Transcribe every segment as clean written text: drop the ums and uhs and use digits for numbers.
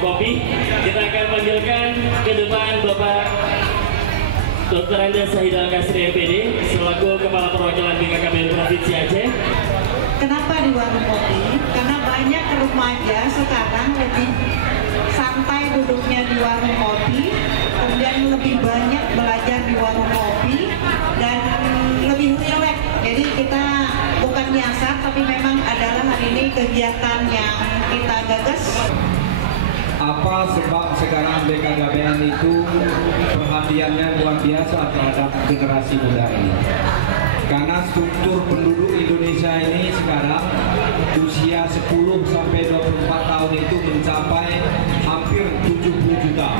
kopi. Kita akan panggilkan ke depan Bapak Dr. Andes Sahidal Kasri MPD selaku Kepala Perwakilan BKKBN Provinsi Aceh. Kenapa di warung kopi? Karena banyak remaja sekarang lebih santai duduknya di warung kopi, kemudian lebih banyak belajar di warung kopi dan lebih rileks. Jadi kita bukan nyasar, tapi memang adalah hari ini kegiatan yang kita gagas. Apa sebab sekarang BKKBN itu perhatiannya luar biasa terhadap generasi muda ini? Karena struktur penduduk Indonesia ini sekarang usia 10 sampai 24 tahun itu mencapai hampir 70 juta.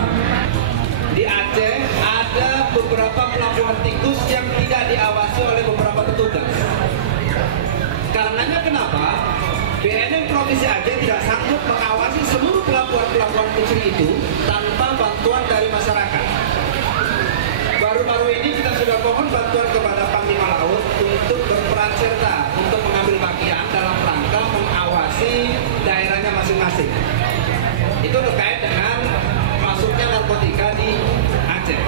Di Aceh ada beberapa pelabuhan tikus yang tidak diawasi oleh beberapa petugas. Karenanya kenapa? BNN Provinsi Aceh tidak sanggup mengawasi seluruh pelabuhan-pelabuhan kecil itu tanpa bantuan dari masyarakat. Baru-baru ini kita sudah mohon bantuan kepada Panglima Laut untuk berperan serta untuk mengambil bagian dalam rangka mengawasi daerahnya masing-masing. Itu terkait dengan masuknya narkotika di Aceh.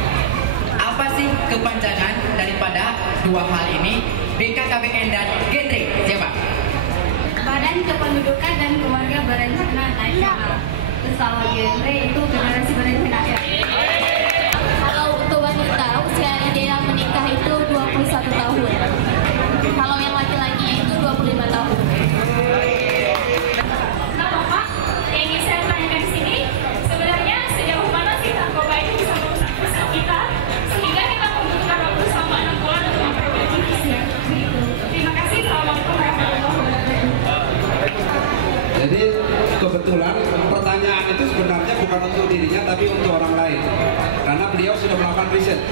Apa sih kepanjangan daripada dua hal ini, BKKBN dan genre? Siapa? Badan Kependudukan dan Keluarga Berencana Nasional. Terus kalau genre itu generasi berencana nasional. Kalau untuk wanita usia ideal menikah itu 21 tahun. Kalau yang laki-lakinya itu 25 tahun. Nah Bapak, yang ingin saya tanyakan di sini, sebenarnya sejauh mana sih narkoba itu bisa merusak usaha kita sehingga kita membutuhkan waktu selama 6 bulan untuk memperbaiki usia. Terima kasih. Assalamualaikum warahmatullahi wabarakatuh. Jadi kebetulan pertanyaan itu sebenarnya bukan untuk dirinya tapi untuk orang lain karena beliau sudah melakukan riset.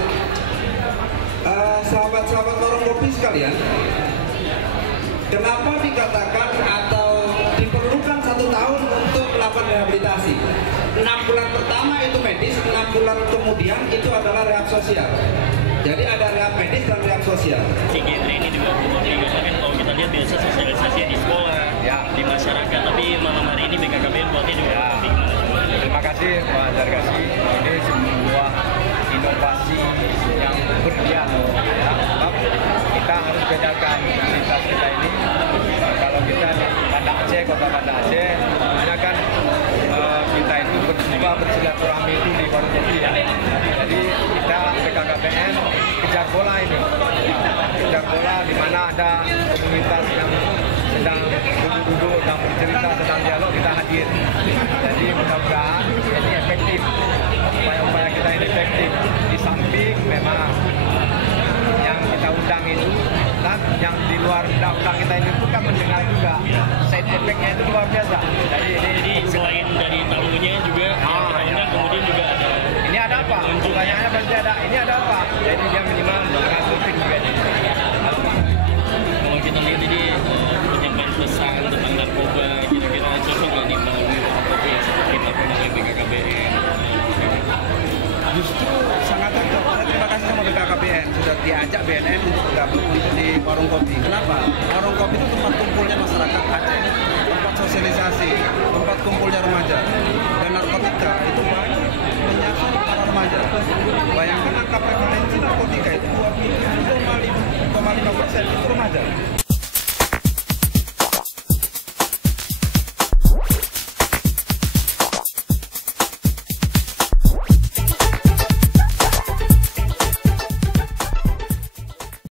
Sahabat-sahabat warung kopi sekalian, kenapa dikatakan atau diperlukan 1 tahun untuk melakukan rehabilitasi? 6 bulan pertama itu medis, 6 bulan kemudian itu adalah rehab sosial. Jadi ada rehab medis dan rehab sosial. Si genre ini juga digunakan kalau kita lihat biasa sosialisasi di sekolah, ya, di masyarakat. Tapi malam hari ini BKKBN buatnya juga Terima kasih Pak Dargasi. Ini sebuah inovasi yang berdialog. Sebab kita harus bedakan komunitas kita ini. Kalau kita di Banda Aceh, kota Banda Aceh, hanya kan kita itu berjumpa bersilaturahmi itu di warung kopi ya. Jadi kita BKKBN kejar bola ini, kejar bola di mana ada komunitas yang sedang duduk-duduk dan bercerita, sedang dialog, kita hadir. Jadi mudah-mudahan ini efektif, upaya-upaya kita ini efektif. Di samping memang yang kita undang itu dan yang di luar undang-undang kita ini pun kan mendengar juga side effect-nya itu luar biasa. Jadi selain dari tahunya juga yang kemudian juga ada. Ini ada apa? Pertanyaannya pasti ada. Ini ada apa? Jadi dia minimal mengatur juga. Kalau kita lihat ini penyampaian pesan tentang narkoba, kira-kira cocok nggak nih melalui warung kopi yang seperti dilakukan oleh BKKBN? Justru sangat cocok. Terima kasih sama BKKBN sudah diajak BNN untuk bergabung untuk di warung kopi. Kenapa? Warung kopi itu tempat kumpulnya masyarakat Aceh, tempat sosialisasi, tempat kumpulnya remaja. Dan narkotika itu banyak menyasar para remaja. Bayangkan angka prevalensi narkotika itu 27,5% itu remaja.